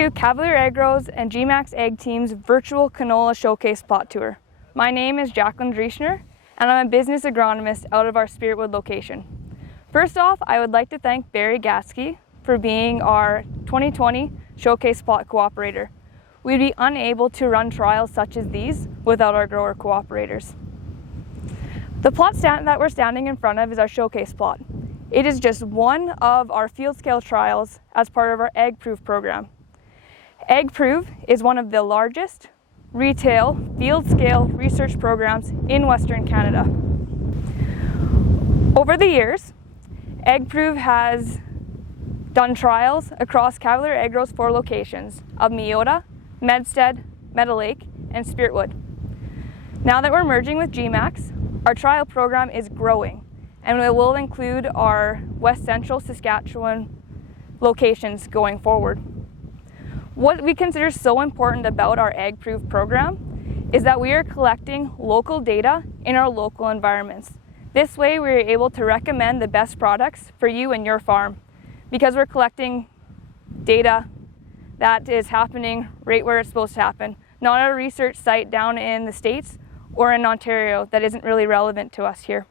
to Cavalier Agrow's and GMAX AgTeam's virtual canola showcase plot tour. My name is Jacqueline Drieschner, and I'm a business agronomist out of our Spiritwood location. First off, I would like to thank Barry Gatsky for being our 2020 showcase plot cooperator. We'd be unable to run trials such as these without our grower cooperators. The plot that we're standing in front of is our showcase plot. It is just one of our field scale trials as part of our AgProve program. AgProve is one of the largest retail field scale research programs in Western Canada. Over the years, AgProve has done trials across Cavalier Agrow's 4 locations of Meota, Medstead, Meadow Lake, and Spiritwood. Now that we're merging with GMAX, our trial program is growing, and it will include our West Central Saskatchewan locations going forward. What we consider so important about our AgProve program is that we are collecting local data in our local environments. This way we are able to recommend the best products for you and your farm, because we're collecting data that is happening right where it's supposed to happen, not at a research site down in the States or in Ontario that isn't really relevant to us here.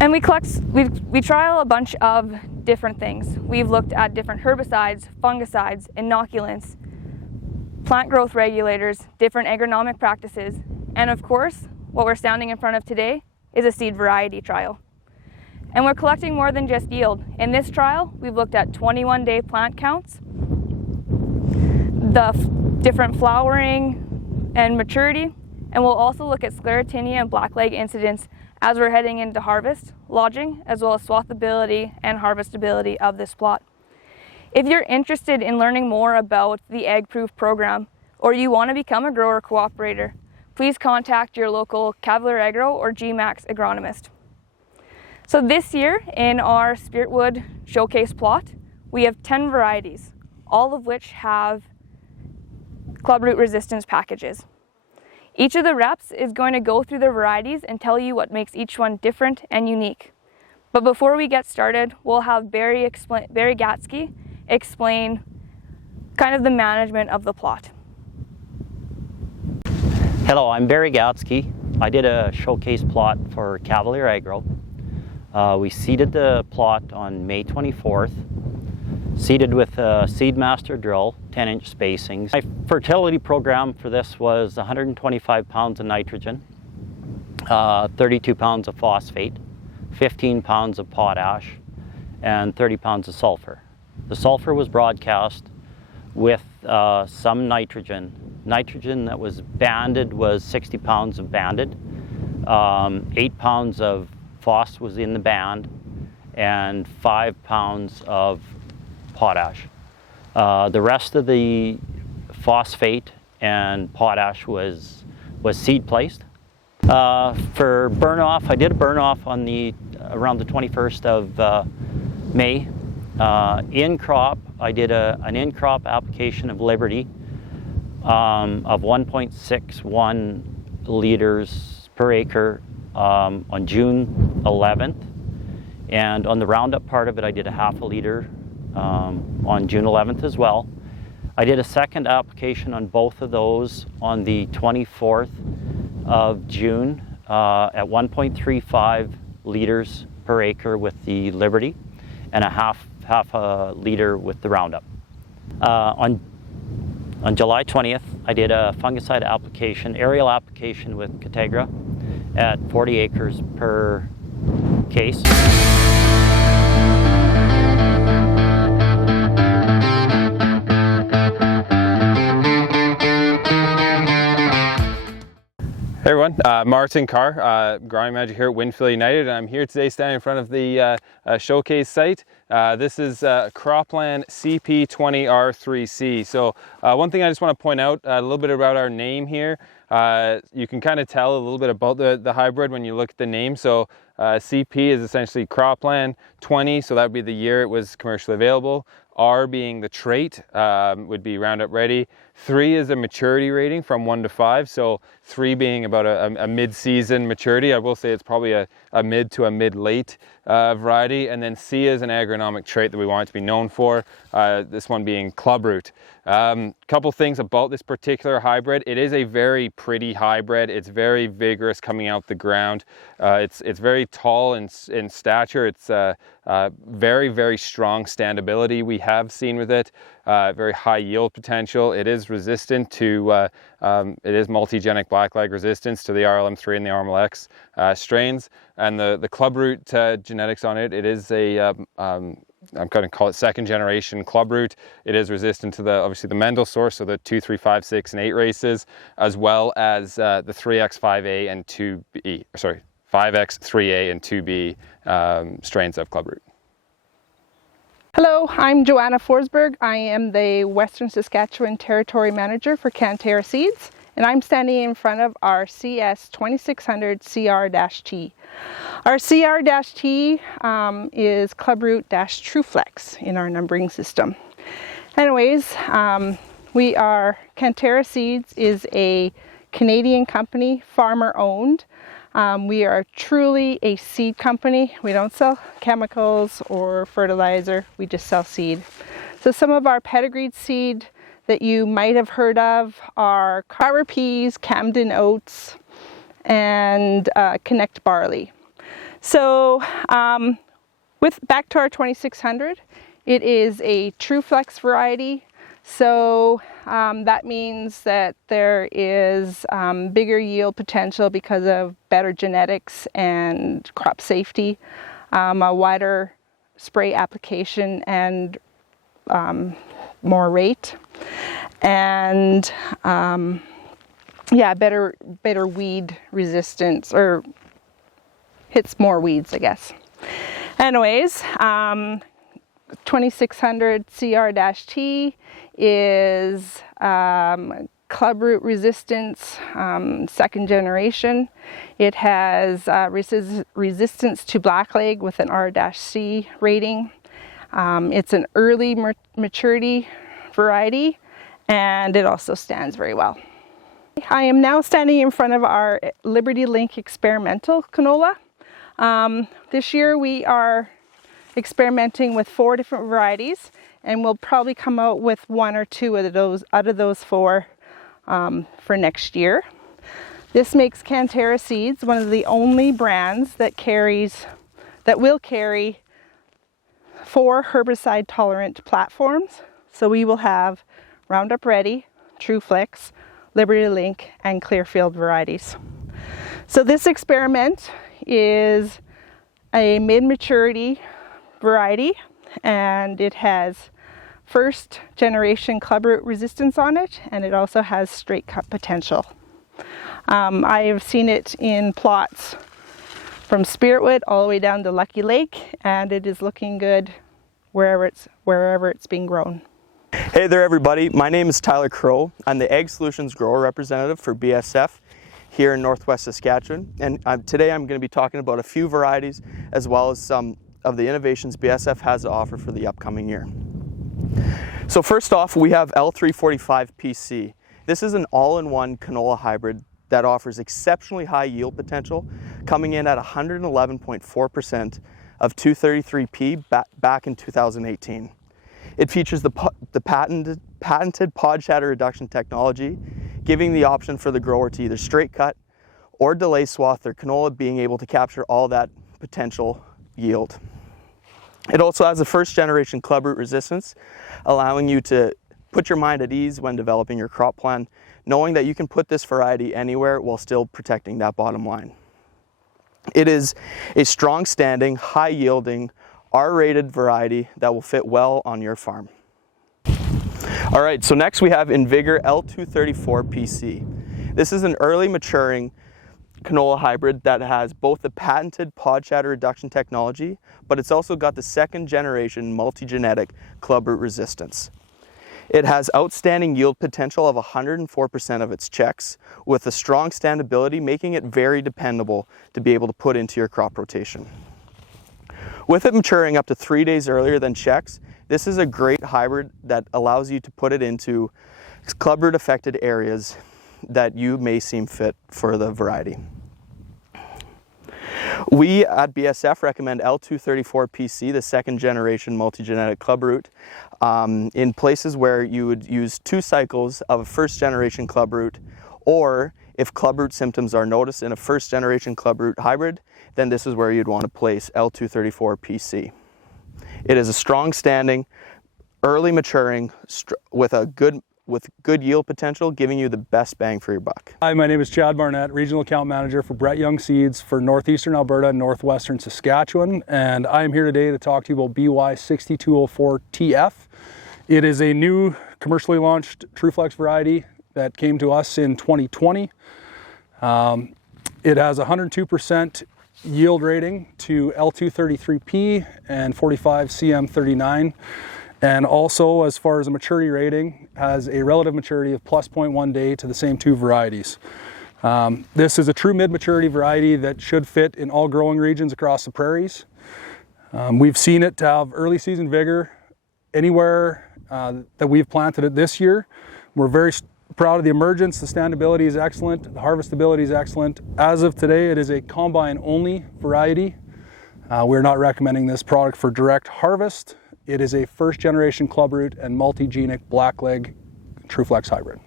And we trial a bunch of different things. We've looked at different herbicides, fungicides, inoculants, plant growth regulators, different agronomic practices, and of course, what we're standing in front of today is a seed variety trial. And we're collecting more than just yield. In this trial, we've looked at 21-day plant counts, the different flowering and maturity, and we'll also look at sclerotinia and blackleg incidence as we're heading into harvest, lodging, as well as swathability and harvestability of this plot. If you're interested in learning more about the AgProve program, or you want to become a grower cooperator, please contact your local Cavalier Agrow or GMAX agronomist. So this year in our Spiritwood showcase plot, we have 10 varieties, all of which have clubroot resistance packages. Each of the reps is going to go through the varieties and tell you what makes each one different and unique. But before we get started, we'll have Barry Gatsky explain kind of the management of the plot. Hello, I'm Barry Gatsky. I did a showcase plot for Cavalier Agrow. We seeded the plot on May 24th, seeded with a Seedmaster drill, 10-inch spacings. My fertility program for this was 125 pounds of nitrogen, 32 pounds of phosphate, 15 pounds of potash, and 30 pounds of sulfur. The sulfur was broadcast with some nitrogen. Nitrogen that was banded was 60 pounds of banded, 8 pounds of phos was in the band, and 5 pounds of potash. The rest of the phosphate and potash was seed placed. For burn off, I did a burn off on around the 21st of May. In crop, I did an in crop application of Liberty of 1.61 liters per acre on June 11th, and on the Roundup part of it I did a half a liter on June 11th as well. I did a second application on both of those on the 24th of June at 1.35 liters per acre with the Liberty, and a half a liter with the Roundup. On July 20th, I did a fungicide application, aerial application with Corteva at 40 acres per case. Hey everyone, Martin Carr, agronomy manager here at Winfield United, and I'm here today standing in front of the showcase site. This is Cropland CP20R3C. So one thing I just want to point out, a little bit about our name here. You can kind of tell a little bit about the hybrid when you look at the name. So CP is essentially Cropland 20, so that would be the year it was commercially available. R being the trait, would be Roundup Ready. 3 is a maturity rating from 1 to 5, so 3 being about a mid-season maturity. I will say it's probably a mid to a mid-late variety. And then C is an agronomic trait that we want it to be known for, this one being clubroot. Couple things about this particular hybrid. It is a very pretty hybrid. It's very vigorous coming out the ground. It's very tall in stature. It's very, very strong standability we have seen with it. Very high yield potential. It is resistant to, it is multigenic blackleg resistance to the RLM3 and the RMLX strains. And the clubroot genetics on it, it is a, I'm going to call it second generation clubroot. It is resistant to obviously the Mendel source, so the 2, 3, 5, 6, and 8 races, as well as the 3X, 5A, and 2B, sorry, 5X, 3A, and 2B strains of clubroot. Hello, I'm Joanna Forsberg. I am the Western Saskatchewan Territory Manager for Canterra Seeds, and I'm standing in front of our CS 2600 CR-T. Our CR-T is Clubroot TrueFlex in our numbering system. Anyways, Canterra Seeds is a Canadian company, farmer owned. We are truly a seed company. We don't sell chemicals or fertilizer, we just sell seed. So some of our pedigreed seed that you might have heard of are Carver peas, Camden oats, and Connect barley. So back to our 2600, it is a TrueFlex variety. So that means that there is bigger yield potential because of better genetics and crop safety, a wider spray application and more rate, and yeah, better weed resistance, or hits more weeds, I guess. Anyways, 2600 CR-T is clubroot resistance, second generation. It has resistance to blackleg with an R-C rating. It's an early maturity variety, and it also stands very well. I am now standing in front of our Liberty Link experimental canola. This year we are experimenting with 4 different varieties, and we'll probably come out with 1 or 2 of those out of those 4 for next year. This makes Canterra Seeds one of the only brands that will carry 4 herbicide tolerant platforms. So we will have Roundup Ready, TrueFlex, Liberty Link, and Clearfield varieties. So this experiment is a mid-maturity variety, and it has first generation clubroot resistance on it, and it also has straight cut potential. I have seen it in plots from Spiritwood all the way down to Lucky Lake, and it is looking good wherever it's being grown. Hey there everybody, my name is Tyler Crow. I'm the Ag Solutions Grower Representative for BASF here in Northwest Saskatchewan, and today I'm going to be talking about a few varieties as well as some of the innovations BASF has to offer for the upcoming year. So first off, we have L345 PC. This is an all-in-one canola hybrid that offers exceptionally high yield potential, coming in at 111.4% of 233P back in 2018. It features the patented pod shatter reduction technology, giving the option for the grower to either straight cut or delay swath their canola, being able to capture all that potential yield. It also has a first generation clubroot resistance, allowing you to put your mind at ease when developing your crop plan, knowing that you can put this variety anywhere while still protecting that bottom line. It is a strong standing, high yielding, R-rated variety that will fit well on your farm. All right, so next we have Invigor L234 PC. This is an early maturing canola hybrid that has both the patented pod shatter reduction technology, but it's also got the second generation multi-genetic clubroot resistance. It has outstanding yield potential of 104% of its checks, with a strong standability, making it very dependable to be able to put into your crop rotation. With it maturing up to 3 days earlier than checks, this is a great hybrid that allows you to put it into clubroot affected areas that you may seem fit for the variety. We at BASF recommend L234PC, the second generation multi-genetic clubroot, in places where you would use 2 cycles of a first generation clubroot, or if clubroot symptoms are noticed in a first generation clubroot hybrid, then this is where you'd want to place L234PC. It is a strong standing, early maturing, with good yield potential, giving you the best bang for your buck. Hi, my name is Chad Barnett, Regional Account Manager for Brett Young Seeds for Northeastern Alberta and Northwestern Saskatchewan, and I am here today to talk to you about BY6204TF. It is a new commercially launched TrueFlex variety that came to us in 2020. It has 102% yield rating to L233P and 45 CM39. And also, as far as a maturity rating, has a relative maturity of plus 0.1 day to the same 2 varieties. This is a true mid-maturity variety that should fit in all growing regions across the prairies. We've seen it to have early season vigor anywhere that we've planted it this year. We're very proud of the emergence. The standability is excellent. The harvestability is excellent. As of today, it is a combine-only variety. We're not recommending this product for direct harvest. It is a first generation clubroot and multi-genic blackleg TrueFlex hybrid.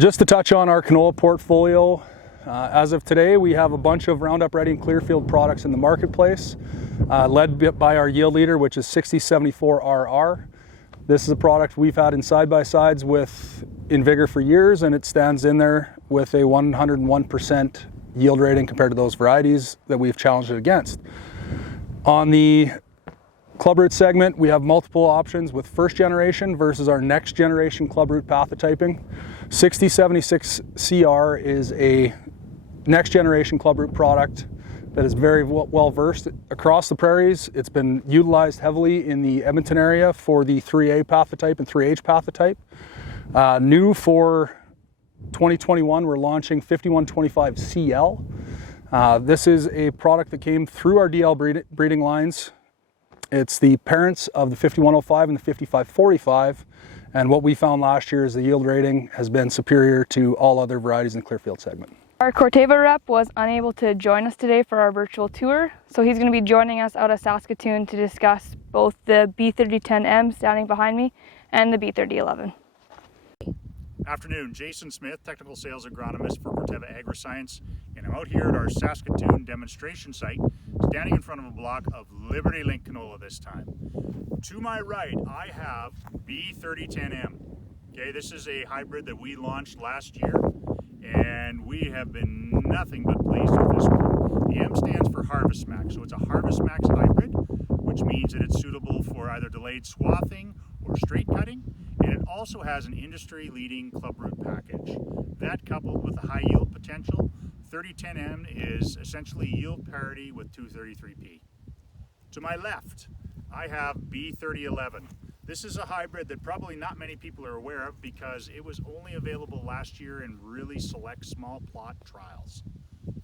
Just to touch on our canola portfolio, as of today we have a bunch of Roundup Ready and Clearfield products in the marketplace, led by our yield leader, which is 6074RR. This is a product we've had in side-by-sides with InVigor for years, and it stands in there with a 101% yield rating compared to those varieties that we've challenged it against. On the clubroot segment, we have multiple options with first generation versus our next generation clubroot pathotyping. 6076CR is a next generation clubroot product that is very well versed across the prairies. It's been utilized heavily in the Edmonton area for the 3A pathotype and 3H pathotype. New for 2021, we're launching 5125CL. This is a product that came through our DL breeding lines. It's the parents of the 5105 and the 5545, and what we found last year is the yield rating has been superior to all other varieties in the Clearfield segment. Our Corteva rep was unable to join us today for our virtual tour, so he's going to be joining us out of Saskatoon to discuss both the B3010M standing behind me and the B3011. Afternoon, Jason Smith, Technical Sales Agronomist for Corteva Agriscience, and I'm out here at our Saskatoon demonstration site, standing in front of a block of Liberty Link canola this time. To my right, I have B3010M. Okay, this is a hybrid that we launched last year, and we have been nothing but pleased with this one. The M stands for Harvest Max, so it's a Harvest Max hybrid, which means that it's suitable for either delayed swathing or straight cutting, and it also has an industry-leading clubroot package. That, coupled with the high yield potential, 3010M is essentially yield parity with 233P. To my left, I have B3011. This is a hybrid that probably not many people are aware of because it was only available last year in really select small plot trials.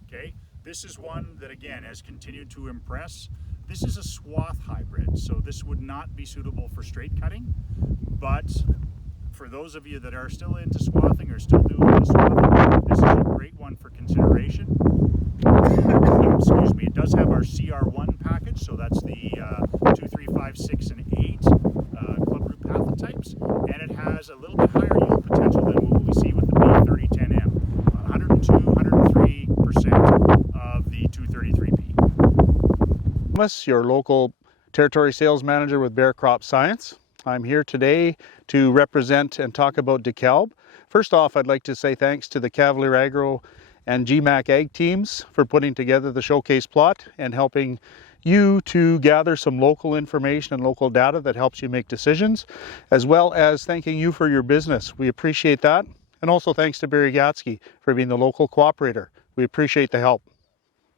Okay, this is one that again has continued to impress. This is a swath hybrid, so this would not be suitable for straight cutting, but for those of you that are still into swathing or still doing the swathing, this is a great one for consideration. Excuse me, it does have our CR1 package, so that's the 2, 3, 5, 6, and 8 clubroot pathotypes, and it has a little bit higher yield potential than what we see with the B3010M, 102, 103% of the 233P. Your local territory sales manager with Bear Crop Science. I'm here today to represent and talk about Dekalb. First off, I'd like to say thanks to the Cavalier Agrow and GMAC Ag teams for putting together the showcase plot and helping you to gather some local information and local data that helps you make decisions, as well as thanking you for your business. We appreciate that. And also thanks to Barry Gatsky for being the local cooperator. We appreciate the help.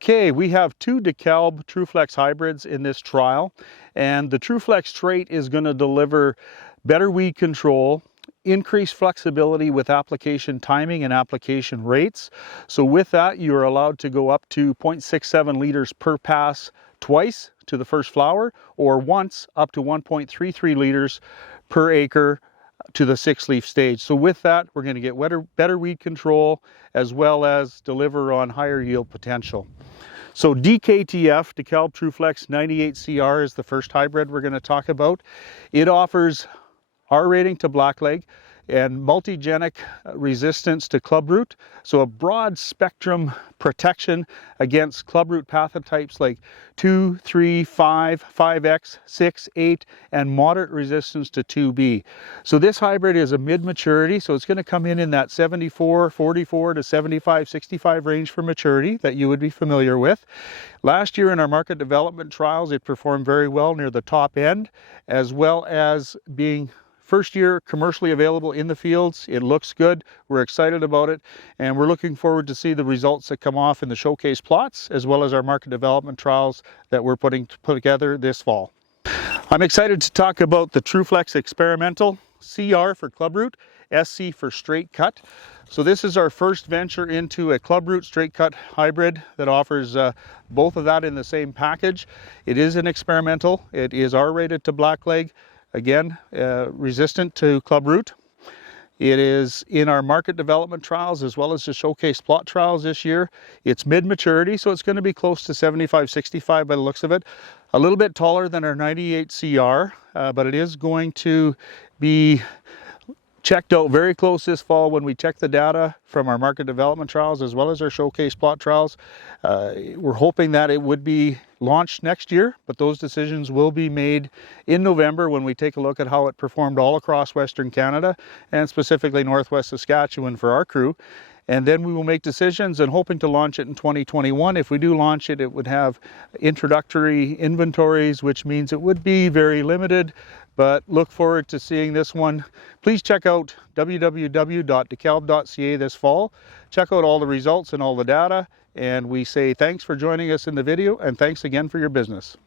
Okay, we have 2 Dekalb TrueFlex hybrids in this trial, and the TrueFlex trait is going to deliver better weed control, increased flexibility with application timing and application rates. So with that, you're allowed to go up to 0.67 liters per pass twice to the first flower, or once up to 1.33 liters per acre to the 6-leaf stage. So with that, we're going to get better weed control as well as deliver on higher yield potential. So DKTF, Dekalb TruFlex 98CR, is the first hybrid we're going to talk about. It offers R rating to blackleg and multigenic resistance to clubroot, so a broad spectrum protection against clubroot pathotypes like 2, 3, 5, 5X, 6, 8, and moderate resistance to 2B. So this hybrid is a mid-maturity, so it's going to come in that 74, 44 to 75, 65 range for maturity that you would be familiar with. Last year in our market development trials, it performed very well near the top end, as well as being first year commercially available in the fields. It looks good. We're excited about it, and we're looking forward to see the results that come off in the showcase plots, as well as our market development trials that we're putting together this fall. I'm excited to talk about the TruFlex Experimental, CR for clubroot, SC for straight cut. So this is our first venture into a clubroot straight cut hybrid that offers both of that in the same package. It is an experimental. It is R rated to blackleg. Again, resistant to clubroot. It is in our market development trials as well as the showcase plot trials this year. It's mid-maturity, so it's going to be close to 75, 65 by the looks of it. A little bit taller than our 98CR, but it is going to be checked out very close this fall when we check the data from our market development trials as well as our showcase plot trials. We're hoping that it would be launched next year, but those decisions will be made in November when we take a look at how it performed all across Western Canada and specifically Northwest Saskatchewan for our crew. And then we will make decisions and hoping to launch it in 2021. If we do launch it, it would have introductory inventories, which means it would be very limited, but look forward to seeing this one. Please check out www.dekalb.ca this fall. Check out all the results and all the data. And we say thanks for joining us in the video, and thanks again for your business.